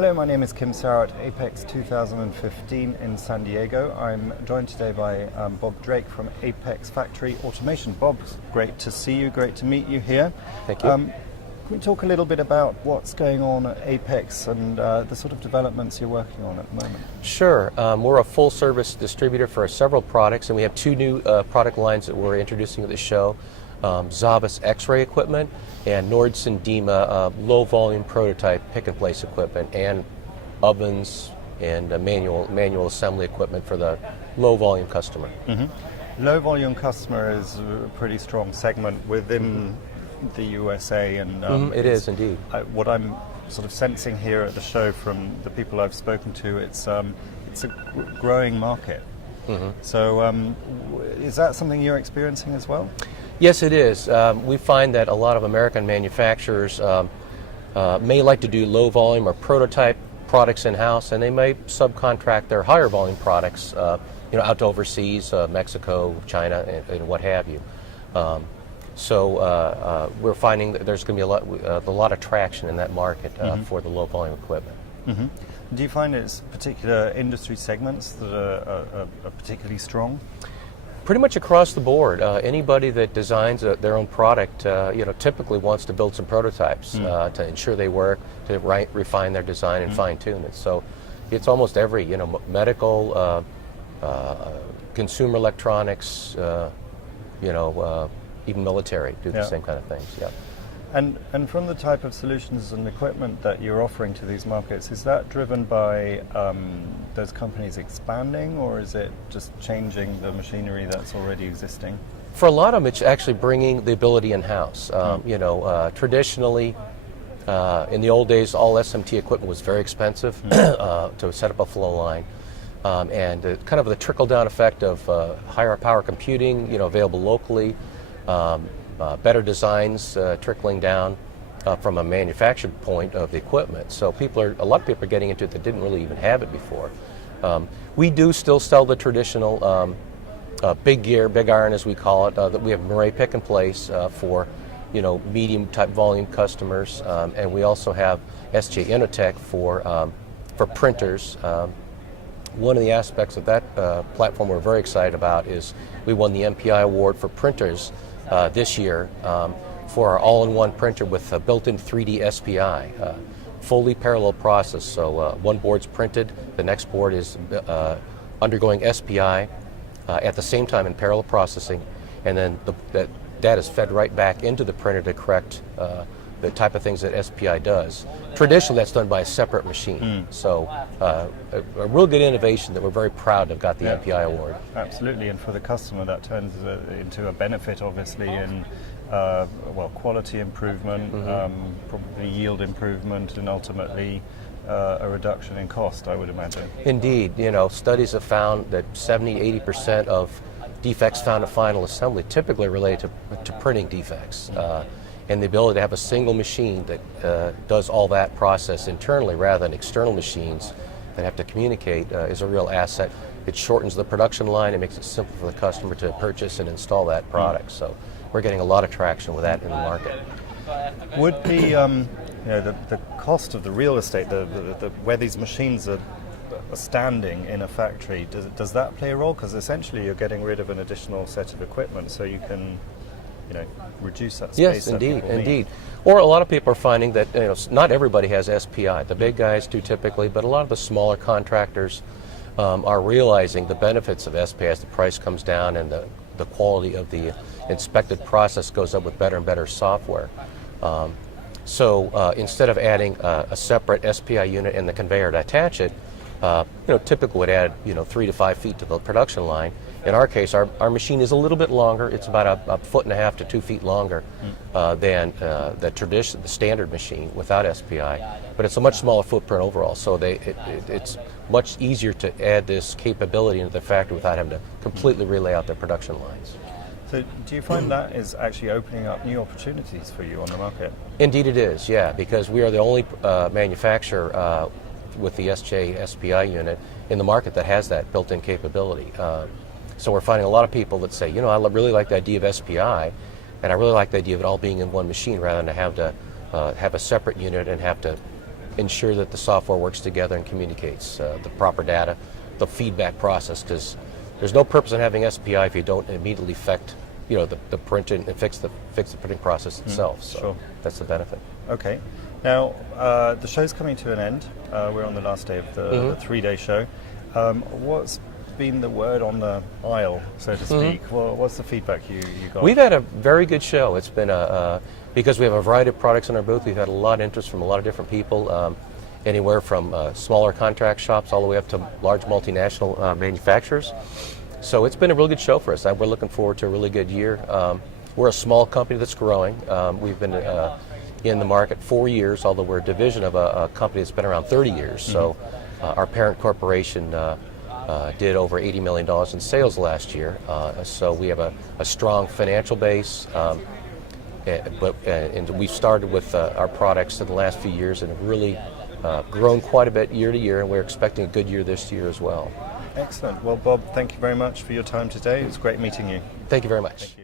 Hello, my name is Kim Sauer at Apex 2015 in San Diego. I'm joined today by Bob Drake from Apex Factory Automation. Bob, great to see you, great to meet you here. Thank you. Can we talk a little bit about what's going on at Apex and the sort of developments you're working on at the moment? Sure. We're a full-service distributor for several products, and we have two new product lines that we're introducing at the show. Zavas X-ray equipment and Nordson Dima low-volume prototype pick-and-place equipment, and ovens and manual assembly equipment for the low-volume customer. Mm-hmm. Low-volume customer is a pretty strong segment within the USA, and it is indeed. What I'm sort of sensing here at the show from the people I've spoken to, it's a growing market. Mm-hmm. So is that something you're experiencing as well? Yes, it is. We find that a lot of American manufacturers may like to do low volume or prototype products in-house, and they may subcontract their higher volume products out to overseas, Mexico, China, and what have you. So we're finding that there's going to be a lot of traction in that market for the low volume equipment. Mm-hmm. Do you find it's particular industry segments that are particularly strong? Pretty much across the board. Anybody that designs their own product, typically wants to build some prototypes to ensure they work, to refine their design and fine-tune it. So it's almost every, medical, consumer electronics, even military do the same kind of things. Yeah. And from the type of solutions and equipment that you're offering to these markets, is that driven by those companies expanding, or is it just changing the machinery that's already existing? For a lot of them, it's actually bringing the ability in-house. Traditionally, in the old days, all SMT equipment was very expensive to set up a flow line. And kind of the trickle-down effect of higher power computing, available locally, better designs trickling down from a manufactured point of the equipment. So a lot of people are getting into it that didn't really even have it before. We do still sell the traditional big gear, big iron as we call it, that we have Murray pick and place for medium type volume customers, and we also have SJ Innotek for printers. One of the aspects of that platform we're very excited about is we won the MPI award for printers this year for our all-in-one printer with a built-in 3D SPI, fully parallel process. So one board's printed, the next board is undergoing SPI at the same time in parallel processing, and then that data is fed right back into the printer to correct the type of things that SPI does. Traditionally, that's done by a separate machine. So a real good innovation that we're very proud to have got the MPI award. Absolutely, and for the customer that turns into a benefit, obviously, in quality improvement, probably yield improvement, and ultimately a reduction in cost, I would imagine. Indeed, studies have found that 70-80% of defects found at final assembly typically relate to printing defects. And the ability to have a single machine that does all that process internally rather than external machines that have to communicate is a real asset. It shortens the production line. It makes it simple for the customer to purchase and install that product. So we're getting a lot of traction with that in the market. Would the cost of the real estate, where these machines are standing in a factory, does that play a role? Because essentially you're getting rid of an additional set of equipment, so you can reduce that space. Yes, indeed. Or a lot of people are finding that not everybody has SPI. The big guys do typically, but a lot of the smaller contractors are realizing the benefits of SPI as the price comes down and the quality of the inspected process goes up with better and better software. So instead of adding a separate SPI unit in the conveyor to attach it, typically would add 3 to 5 feet to the production line. In our case, our machine is a little bit longer. It's about a 1.5 to 2 feet longer than the standard machine without SPI, but it's a much smaller footprint overall. So it's much easier to add this capability into the factory without having to completely relay out their production lines. So do you find that is actually opening up new opportunities for you on the market? Indeed it is, yeah, because we are the only manufacturer with the SJ SPI unit in the market that has that built-in capability. So we're finding a lot of people that say, I really like the idea of SPI, and I really like the idea of it all being in one machine rather than to have a separate unit and have to ensure that the software works together and communicates the proper data, the feedback process, because there's no purpose in having SPI if you don't immediately affect, the print and fix the printing process itself. So sure. that's the benefit. Okay. Now, the show's coming to an end. We're on the last day of the 3-day show. What's been the word on the aisle, so to speak? Well, what's the feedback you got? We've had a very good show. It's been because we have a variety of products in our booth. We've had a lot of interest from a lot of different people, anywhere from smaller contract shops all the way up to large multinational manufacturers. So it's been a really good show for us. We're looking forward to a really good year. We're a small company that's growing. We've been in the market 4 years, although we're a division of a company that's been around 30 years. So our parent corporation did over $80 million in sales last year. So we have a strong financial base. And we've started with our products in the last few years and have really grown quite a bit year to year, and we're expecting a good year this year as well. Excellent. Well, Bob, thank you very much for your time today. It was great meeting you. Thank you very much.